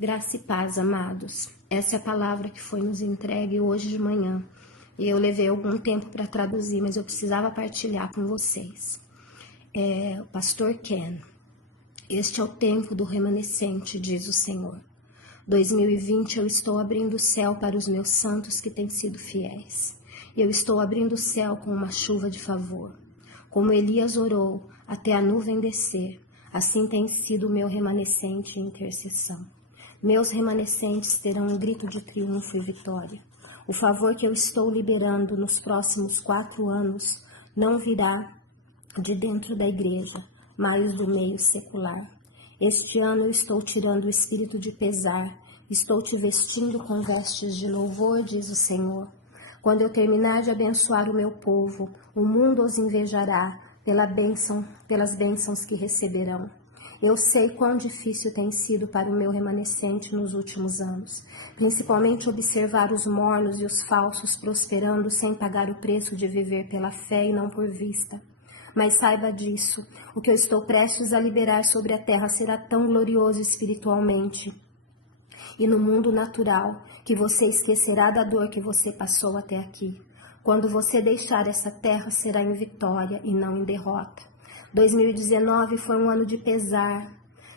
Graça e paz, amados. Essa é a palavra que foi nos entregue hoje de manhã. E eu levei algum tempo para traduzir, mas eu precisava partilhar com vocês. O pastor Ken. Este é o tempo do remanescente, diz o Senhor. 2020 eu estou abrindo o céu para os meus santos que têm sido fiéis. Eu estou abrindo o céu com uma chuva de favor. Como Elias orou até a nuvem descer, assim tem sido o meu remanescente em intercessão. Meus remanescentes terão um grito de triunfo e vitória. O favor que eu estou liberando nos próximos 4 anos não virá de dentro da igreja, mas do meio secular. Este ano eu estou tirando o espírito de pesar, estou te vestindo com vestes de louvor, diz o Senhor. Quando eu terminar de abençoar o meu povo, o mundo os invejará pelas bênçãos que receberão. Eu sei quão difícil tem sido para o meu remanescente nos últimos anos, principalmente observar os mornos e os falsos prosperando sem pagar o preço de viver pela fé e não por vista. Mas saiba disso, o que eu estou prestes a liberar sobre a terra será tão glorioso espiritualmente e no mundo natural, que você esquecerá da dor que você passou até aqui. Quando você deixar essa terra, será em vitória e não em derrota. 2019 foi um ano de pesar,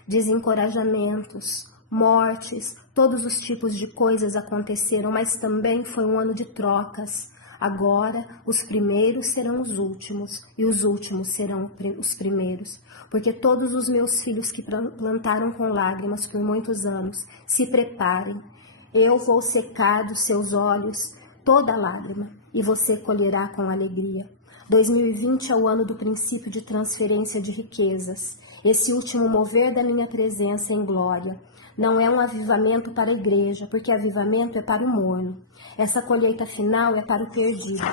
desencorajamentos, mortes, todos os tipos de coisas aconteceram, mas também foi um ano de trocas. Agora, os primeiros serão os últimos e os últimos serão os primeiros, porque todos os meus filhos que plantaram com lágrimas por muitos anos, se preparem. Eu vou secar dos seus olhos toda lágrima e você colherá com alegria. 2020 é o ano do princípio de transferência de riquezas, esse último mover da minha presença em glória. Não é um avivamento para a igreja, porque avivamento é para o morno. Essa colheita final é para o perdido.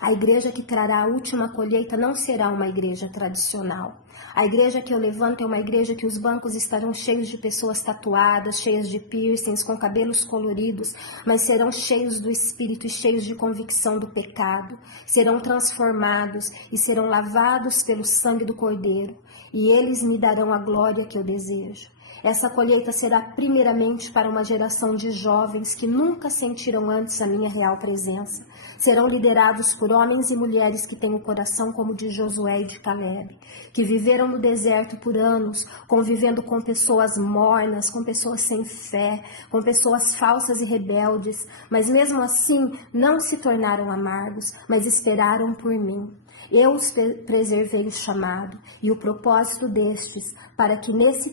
A igreja que trará a última colheita não será uma igreja tradicional. A igreja que eu levanto é uma igreja que os bancos estarão cheios de pessoas tatuadas, cheias de piercings, com cabelos coloridos, mas serão cheios do Espírito e cheios de convicção do pecado. Serão transformados e serão lavados pelo sangue do Cordeiro, e eles me darão a glória que eu desejo. Essa colheita será primeiramente para uma geração de jovens que nunca sentiram antes a minha real presença. Serão liderados por homens e mulheres que têm o coração como o de Josué e de Caleb, que viveram no deserto por anos, convivendo com pessoas mornas, com pessoas sem fé, com pessoas falsas e rebeldes, mas mesmo assim não se tornaram amargos, mas esperaram por mim. Eu os preservei o chamado e o propósito destes para esse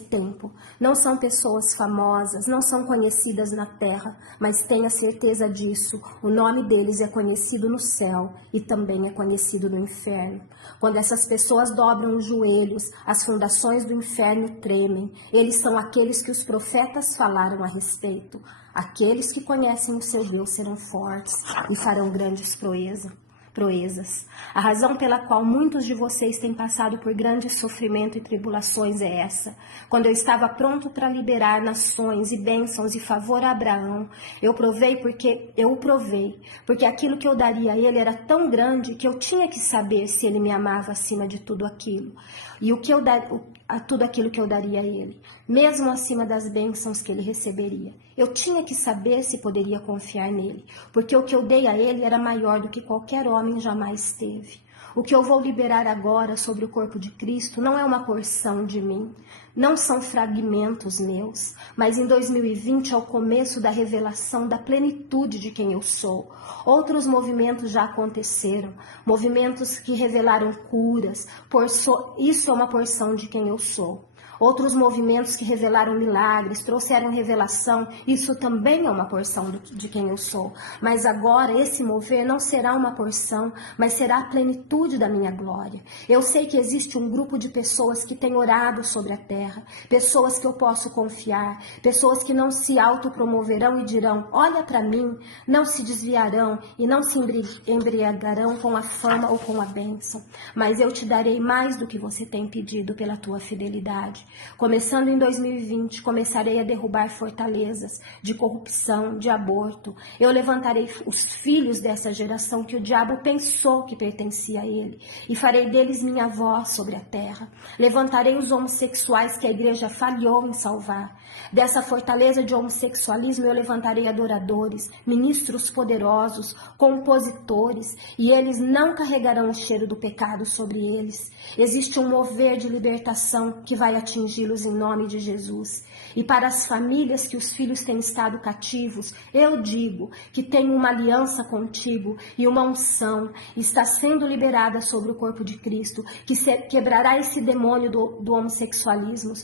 tempo. Não são pessoas famosas, não são conhecidas na terra, mas tenha certeza disso, o nome deles é conhecido no céu e também é conhecido no inferno. Quando essas pessoas dobram os joelhos, as fundações do inferno tremem. Eles são aqueles que os profetas falaram a respeito. Aqueles que conhecem o seu Deus serão fortes e farão grandes proezas. A razão pela qual muitos de vocês têm passado por grande sofrimento e tribulações é essa. Quando eu estava pronto para liberar nações e bênçãos e favor a Abraão, eu o provei, porque aquilo que eu daria a ele era tão grande que eu tinha que saber se ele me amava acima de tudo aquilo. E tudo aquilo que eu daria a ele, mesmo acima das bênçãos que ele receberia. Eu tinha que saber se poderia confiar nele, porque o que eu dei a ele era maior do que qualquer homem jamais teve. O que eu vou liberar agora sobre o corpo de Cristo não é uma porção de mim, não são fragmentos meus, mas em 2020 é o começo da revelação da plenitude de quem eu sou. Outros movimentos já aconteceram, movimentos que revelaram curas, isso é uma porção de quem eu sou. Outros movimentos que revelaram milagres, trouxeram revelação, isso também é uma porção de quem eu sou. Mas agora esse mover não será uma porção, mas será a plenitude da minha glória. Eu sei que existe um grupo de pessoas que tem orado sobre a terra, pessoas que eu posso confiar, pessoas que não se autopromoverão e dirão, olha para mim, não se desviarão e não se embriagarão com a fama ou com a bênção. Mas eu te darei mais do que você tem pedido pela tua fidelidade. sociedade. Começando em 2020, começarei a derrubar fortalezas de corrupção, de aborto. Eu levantarei os filhos dessa geração que o diabo pensou que pertencia a ele e farei deles minha voz sobre a terra. Levantarei os homossexuais que a igreja falhou em salvar. Dessa fortaleza de homossexualismo eu levantarei adoradores, ministros poderosos, compositores, e eles não carregarão o cheiro do pecado sobre eles. Existe um mover de libertação que vai atingi-los em nome de Jesus. E para as famílias que os filhos têm estado cativos, eu digo que tenho uma aliança contigo e uma unção está sendo liberada sobre o corpo de Cristo, que quebrará esse demônio do homossexualismo,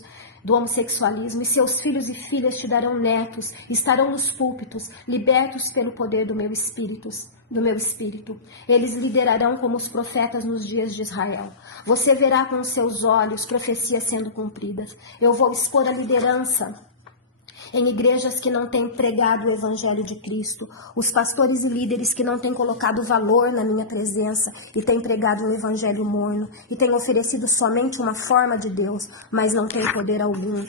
e seus filhos e filhas te darão netos, estarão nos púlpitos, libertos pelo poder do meu espírito. Eles liderarão como os profetas nos dias de Israel. Você verá com os seus olhos profecias sendo cumpridas. Eu vou expor a liderança em igrejas que não têm pregado o evangelho de Cristo, os pastores e líderes que não têm colocado valor na minha presença e têm pregado um evangelho morno e têm oferecido somente uma forma de Deus, mas não têm poder algum.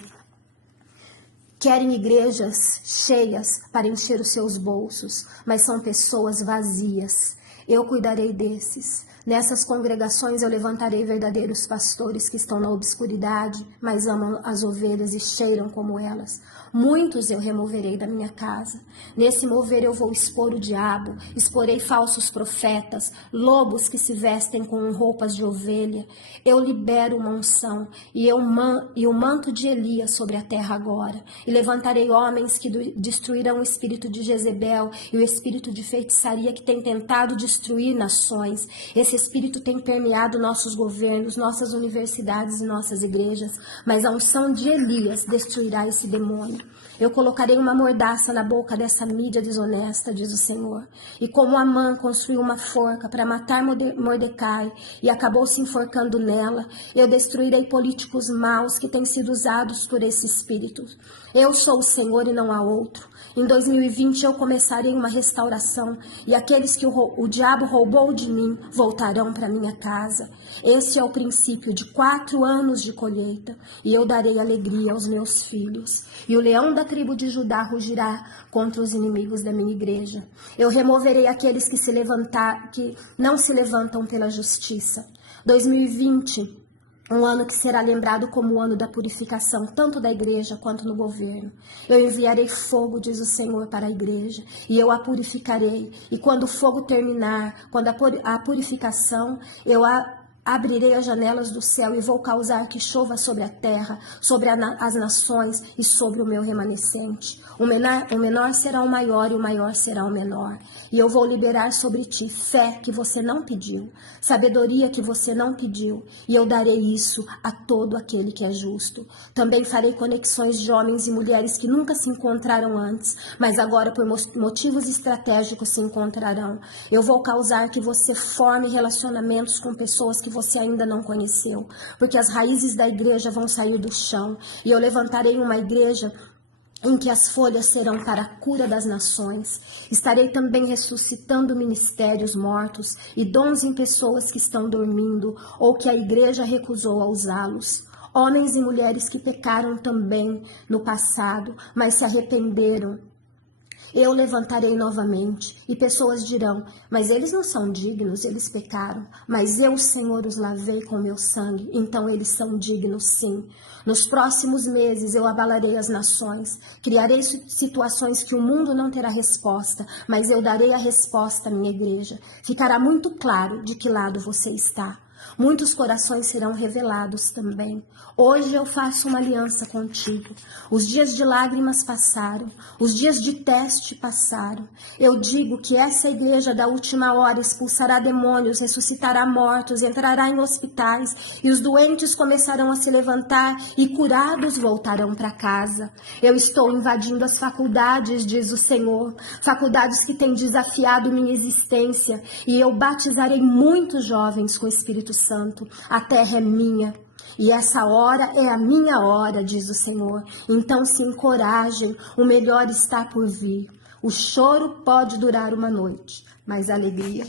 Querem igrejas cheias para encher os seus bolsos, mas são pessoas vazias. Eu cuidarei desses. Nessas congregações eu levantarei verdadeiros pastores que estão na obscuridade, mas amam as ovelhas e cheiram como elas. Muitos eu removerei da minha casa. Nesse mover eu vou expor o diabo, exporei falsos profetas, lobos que se vestem com roupas de ovelha. Eu libero uma unção e o manto de Elias sobre a terra agora. E levantarei homens que destruirão o espírito de Jezebel e o espírito de feitiçaria que tem tentado destruir nações. Esse espírito tem permeado nossos governos, nossas universidades e nossas igrejas, mas a unção de Elias destruirá esse demônio. Eu colocarei uma mordaça na boca dessa mídia desonesta, diz o Senhor. E como Amã construiu uma forca para matar Mordecai e acabou se enforcando nela, eu destruirei políticos maus que têm sido usados por esse espírito. Eu sou o Senhor e não há outro. Em 2020 eu começarei uma restauração e aqueles que o diabo roubou de mim voltarão para minha casa. Esse é o princípio de 4 anos de colheita e eu darei alegria aos meus filhos. E o leão da tribo de Judá rugirá contra os inimigos da minha igreja. Eu removerei aqueles que não se levantam pela justiça. 2020 um ano que será lembrado como o ano da purificação, tanto da igreja quanto no governo. Eu enviarei fogo, diz o Senhor, para a igreja, e eu a purificarei. E quando o fogo terminar, quando a purificação, eu abrirei as janelas do céu e vou causar que chova sobre a terra, sobre as nações e sobre o meu remanescente. O menor será o maior e o maior será o menor. E eu vou liberar sobre ti fé que você não pediu, sabedoria que você não pediu, e eu darei isso a todo aquele que é justo. Também farei conexões de homens e mulheres que nunca se encontraram antes, mas agora por motivos estratégicos se encontrarão. Eu vou causar que você forme relacionamentos com pessoas que você ainda não conheceu, porque as raízes da igreja vão sair do chão, e eu levantarei uma igreja em que as folhas serão para a cura das nações. Estarei também ressuscitando ministérios mortos e dons em pessoas que estão dormindo ou que a igreja recusou a usá-los. Homens e mulheres que pecaram também no passado, mas se arrependeram. Eu levantarei novamente, e pessoas dirão, mas eles não são dignos, eles pecaram. Mas eu, Senhor, os lavei com meu sangue, então eles são dignos sim. Nos próximos meses eu abalarei as nações, criarei situações que o mundo não terá resposta, mas eu darei a resposta à minha igreja. Ficará muito claro de que lado você está. Muitos corações serão revelados também. Hoje eu faço uma aliança contigo. Os dias de lágrimas passaram, os dias de teste passaram. Eu digo que essa igreja da última hora expulsará demônios, ressuscitará mortos, entrará em hospitais e os doentes começarão a se levantar e curados voltarão para casa. Eu estou invadindo as faculdades, diz o Senhor, faculdades que têm desafiado minha existência, e eu batizarei muitos jovens com o Espírito Santo. A terra é minha. E essa hora é a minha hora, diz o Senhor. Então se encorajem, o melhor está por vir. O choro pode durar uma noite, mas a alegria